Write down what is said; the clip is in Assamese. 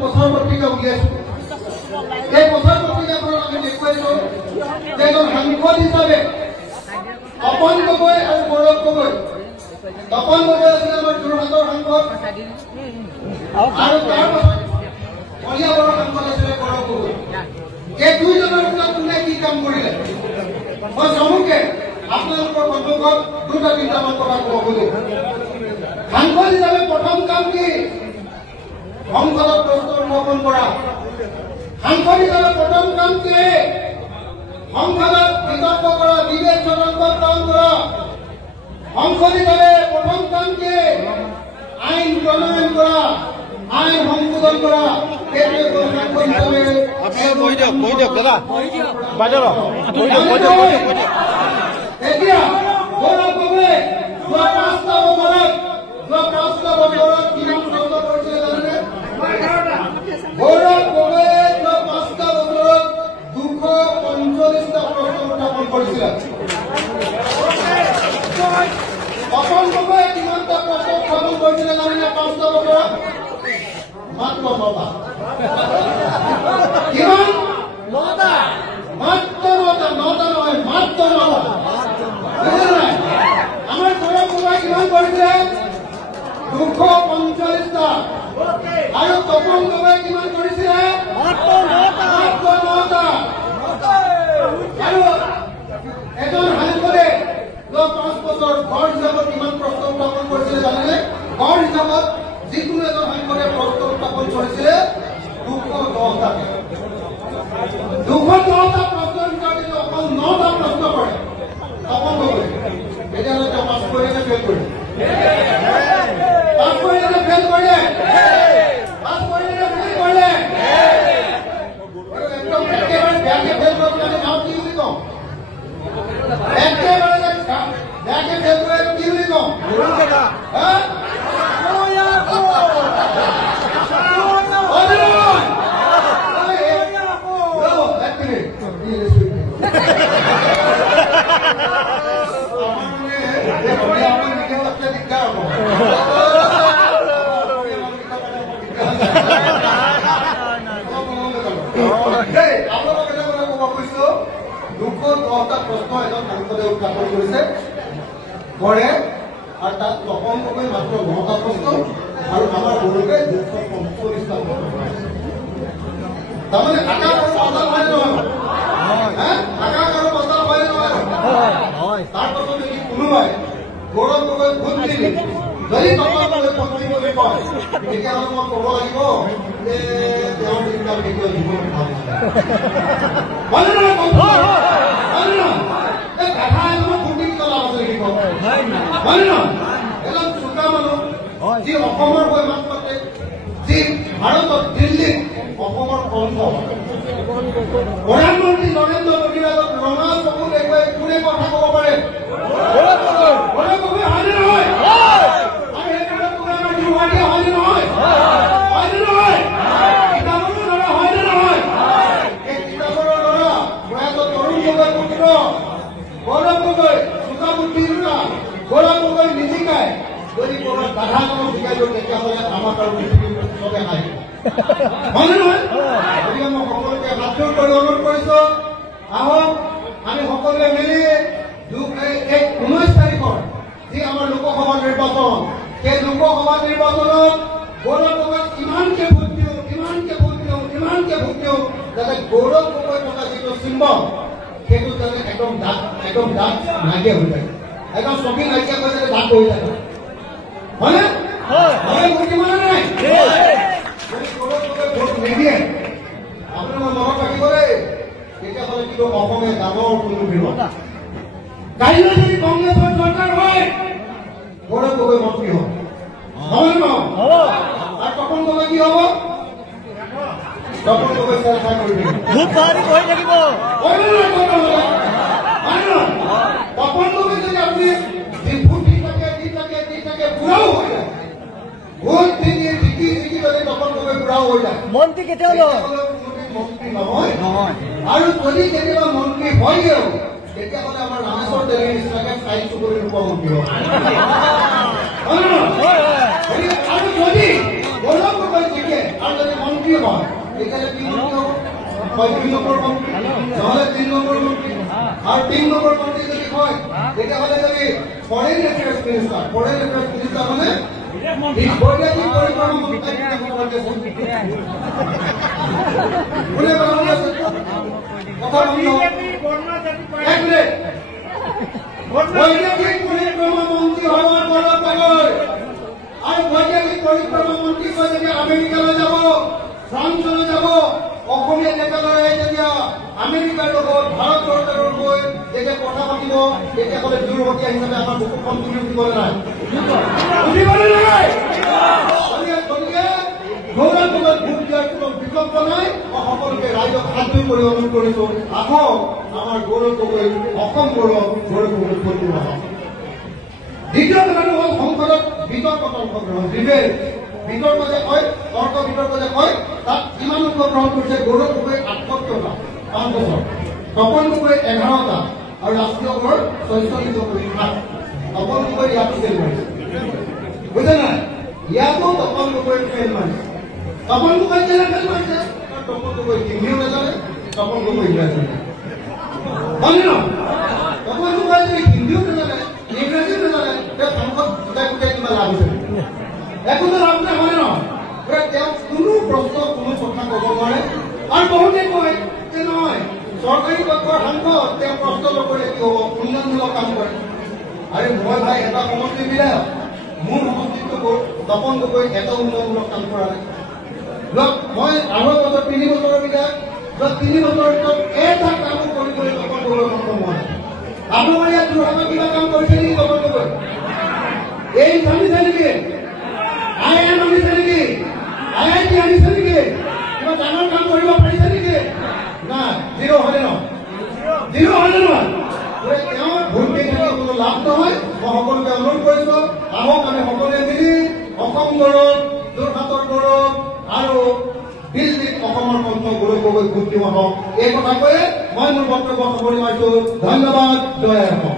প্ৰচাৰ পত্ৰিকা উলিয়াইছো। এই প্ৰচাৰ পত্ৰিকাখনত আমি দেখুৱাইছো যে এজন সাংসদ হিচাপে তপন গগৈ আৰু গৌৰৱ গগৈ। তপন গগৈ আছিল আমাৰ যোৰহাটৰ সাংসদ আৰু তাৰ পাছত কলিয়াবৰৰ সাংসদ আছিলে গৌৰৱ গগৈ। এই দুইজনৰ ভিতৰত কোনে কি কাম কৰিলে মই চমুকে আপোনালোকৰ সন্মুখত দুটা তিনিটামান কথা ক'ব খোজো। সাংসদ হিচাপে প্ৰথম কাম কি? সংসদত প্ৰশ্ন উত্থাপন কৰা। সাংসদ হিচাপে প্ৰথম কাম কি? সংসদত বিতৰ্ক কৰা, ডিবেট সদনত কাম কৰা। সংসদ হিচাপে প্ৰথম কাম কি? আইন প্ৰণয়ন কৰা, আইন সংশোধন কৰা। এতিয়া গৌৰৱ গগৈ যোৱা 5টা বছৰত কিমান প্ৰশ্ন কৰিছিলে জানেনে? গৌৰৱ গগৈয়ে যোৱা 5টা বছৰত 245টা প্ৰশ্ন উত্থাপন কৰিছিলে। তপন গগৈয়ে কিমানটা প্ৰশ্ন উত্থাপন কৰিছিলে জানেনে? 5টা বছৰত মাত্ৰ 9টা। কিমান? 9টা। মাত্ৰ 9টা। 9টা নহয়, মাত্ৰ 9টা। আমাৰ গৌৰৱ গগৈ কিমান কৰিছিলে? 245টা। আৰু তপন গগৈ কিমান কৰিছিলে? মাত্ৰ 9টা। আৰু এজন সাংসদে যোৱা 5 বছৰ গড় হিচাপত কিমান প্ৰশ্ন উত্থাপন কৰিছিলে জানেনে? গড় হিচাপত যিকোনো এজন সাংসদে প্ৰশ্ন উত্থাপন কৰিছিলে 210টা। 210টা প্ৰশ্নৰ ভিতৰত অকল 9টা প্ৰশ্ন কৰে তপন গগৈ। এতিয়ালৈকে পাছ কৰিলে ফেল কৰিলে। পাছ কৰিলে ফেল কৰিলে। পাছ কৰিলে ফেল কৰিলে। একদম একেবাৰে বেয়াকে ফেল কৰিলে আমি নাম কি বুলি কওঁ? একেবাৰে বেয়াকে ফেল কৰিলে কি বুলি কওঁ? প্ৰশ্ন এজন সাংসদে উত্থাপন কৰিছে গড়ে, আৰু তাত তপন গগৈ মাত্ৰ 9টা প্ৰশ্ন আৰু আমাৰ গৌৰৱে 245টা প্ৰশ্ন। তাৰমানে আকাশ আৰু পাতাল হয় নহয়? আকাশ আৰু পাতাল হয় নহয়? তাৰ পাছত যদি কোনোবাই গৌৰৱ গগৈ ভোট দিলে, যদি তপন গগৈ মন্ত্ৰী বুলি কয়, তেতিয়াহ'লে মই ক'ব লাগিব যে তেওঁৰ দিনকাল কেতিয়াও জীৱন ভাল এজন চোকা মানুহ যি অসমৰ হৈ মাত পাতে, যি ভাৰতত দিল্লীত অসমৰ কণ্ঠ। প্ৰধানমন্ত্ৰী নৰেন্দ্ৰ মোদীৰ আগত ৰঙা চকু দেখুৱাই কোনে কথা ক'ব পাৰে? গৌৰৱ গগৈ হয়নে নহয়? আৰু সেইকাৰণে পুৰণা গুৱাহাটী হয়নে নহয়? হয়নে নহয়? কিতাপৰো ল'ৰা হয়নে নহয়? এই কিতাপৰো ল'ৰা প্ৰয়াত তৰুণ গগৈ পুত্ৰ গৌৰৱ গগৈ চোকা বুদ্ধিৰ ল'ৰা গৌৰৱ গগৈ নিজিকায়। যদি ক'ৰবাত গাধা কামত শিকাই দিওঁ তেতিয়াহ'লে আমাক আৰু পৃথিৱীৰ চবে খাই হয়নে নহয়? গতিকে মই সকলোকে হাতযোৰ কৰি অনুৰোধ কৰিছো, আহক আমি সকলোৱে মিলি এই 19 তাৰিখৰ যি আমাৰ লোকসভা নিৰ্বাচন, সেই লোকসভা নিৰ্বাচনত গৌৰৱ গগৈক কিমানকে ভোট দিওঁ, যাতে গৌৰৱ গগৈ থকা যিটো চিম্বল সেইটো যাতে একদম দাগ নাইকিয়া হৈ যায়, একদম ছবি নাইকিয়া হৈ যাতে দাগ হৈ যায়। হয়নে? ভোট দিব নাই? যদি গৌৰৱ গগৈ ভোট নিদিয়ে আপোনালোকে মনত ৰাখিব দেই, তেতিয়াহ'লে কিন্তু অসমে ডাঙৰ সন্মুখীন হ'ব। কাইলৈ যদি কংগ্ৰেছৰ চৰকাৰ হয় গৌৰৱ গগৈ মন্ত্ৰী হ'ব, হয় নহয়? আৰু তপন গগৈ কি হ'ব? তপন গগৈ চেষ্টা কৰিব থাকিব। তপন গগৈ যদি আপুনি ভোট দি থাকে বুঢ়াও হৈ যায়, ভোট দি জিকি যদি তপন গগৈ বুঢ়াও হৈ যায়, মন্ত্ৰী কেতিয়াও মন্ত্ৰী নহয়। আৰু যদি কেতিয়াবা মন্ত্ৰী হয়গেও তেতিয়াহ'লে আমাৰ ৰামেশ্বৰ দেৱীৰ নিচিনাকে চাই চুবুৰী মুখ্যমন্ত্ৰী হ'ব। আৰু যদি গৌৰৱ গগৈ জিকে আৰু যদি মন্ত্ৰী মন্ত্ৰী হয় তেতিয়াহ'লে কি মন্ত্ৰী হ'ব? 2 নম্বৰ মন্ত্ৰী, নহ'লে 3 নম্বৰ মন্ত্ৰী। আৰু 3 নম্বৰ মন্ত্ৰী যদি হয় তেতিয়াহ'লে যদি ফৰেইন এফেয়াৰ্ছ মিনিষ্টাৰ মানে বৈদেশিক পৰিক্ৰমা মন্ত্ৰী বৈদেশিক পৰিক্ৰমা মন্ত্ৰী হোৱাৰ গৌৰৱ গগৈ। আৰু বৈদেশিক পৰিক্ৰমা মন্ত্ৰী কৈ যেতিয়া আমেৰিকালৈ যাব, ফ্ৰান্সলৈ যাব, অসমীয়া নেতাদৰে যেতিয়া আমেৰিকাৰ লগত ভাৰত চৰকাৰৰ গৈ যেতিয়া কথা পাতিব তেতিয়াহ'লে দূৰৱৰ্তী হিচাপে আমাৰ বুকুখন তুলি উঠিবলৈ নাই, উঠিবলৈ নাই। গতিকে গৌৰৱ গগৈ ভোট দিয়াৰ কোনো বিকল্প নাই। মই সকলোকে ৰাইজক হাতযোৰ কৰি অনুৰোধ কৰিছো, আহক আমাৰ গৌৰৱ গগৈ অসম গৌৰৱ গগৈ ভোট দিব। দ্বিতীয় কথাটো হ'ল সংসদত বিতৰ্কত অংশগ্ৰহণ। বিতৰ্ক যে কয়, তৰ্ক বিতৰ্ক যে কয়, তাত কিমান অংশগ্ৰহণ কৰিছে? গৌৰৱ গগৈ 78টা, 5 বছৰ, তপন গগৈ 11টা, আৰু ৰাষ্ট্ৰীয় গড় 46.7। তপন গগৈ ইয়াতো ফেইল মাৰিছে, বুজে নাই? ইয়াতো তপন গগৈ ফেইল মাৰিছে। তপন গগৈ কেলে ফেইল মাৰিছে? তপন গগৈ হিন্দীও নাজানে, তপন গগৈ ইংৰাজী নাজানে, হয়নে নহয়? তপন গগৈ যদি হিন্দীও নাজানে, ইংৰাজীও নাজানে, তেওঁ সংসদ গোটাই কিবা লাভ হৈছে? একোতো লাভ নাই, হয়নে নহয়? তেওঁ কোনো প্ৰশ্ন কোনো কথা ক'ব নোৱাৰে। আৰু বহুতে কয় যে নহয়, চৰকাৰী পক্ষৰ সাংসদ, তেওঁ প্ৰশ্ন নকৰে কি হ'ব, উন্নয়নমূলক কাম কৰে। আৰে মই ভাই এটা সমষ্টি বিধায়ক, মোৰ সমষ্টিতটো তপন গগৈ এটা উন্নয়নমূলক কাম কৰা নাই। মই 8 বছৰ 3 বছৰৰ বিধায়ক, 3 বছৰৰ ভিতৰত এটা কামো কৰিবলৈ তপন গগৈ সক্ষম হোৱা নাই। আপোনাৰ ইয়াত যোৰহাটত কিবা কাম কৰিছে নেকি তপন গগৈ? এই জানিছে নেকি? IIM আনিছে নেকি? IIT আনিছে নেকি? কিবা ডাঙৰ কাম কৰিব পাৰিছে নেকি? নাই, 0 হয়নে নহয়? 0 হয়নে নহয়? তেওঁ ভোট দি থাকি কোনো লাভ নহয়। মই সকলোকে অনুৰোধ কৰিছো, আহক আমি সকলোৱে মিলি অসম গৌৰৱ, যোৰহাটৰ গৌৰৱ আৰু দিল্লীত অসমৰ কণ্ঠ গৌৰৱ গগৈ ভোট দিওঁ আহক। এই কথা কৈয়ে মই মোৰ বক্তব্য সামৰি মাৰিছো। ধন্যবাদ। জয় অসম।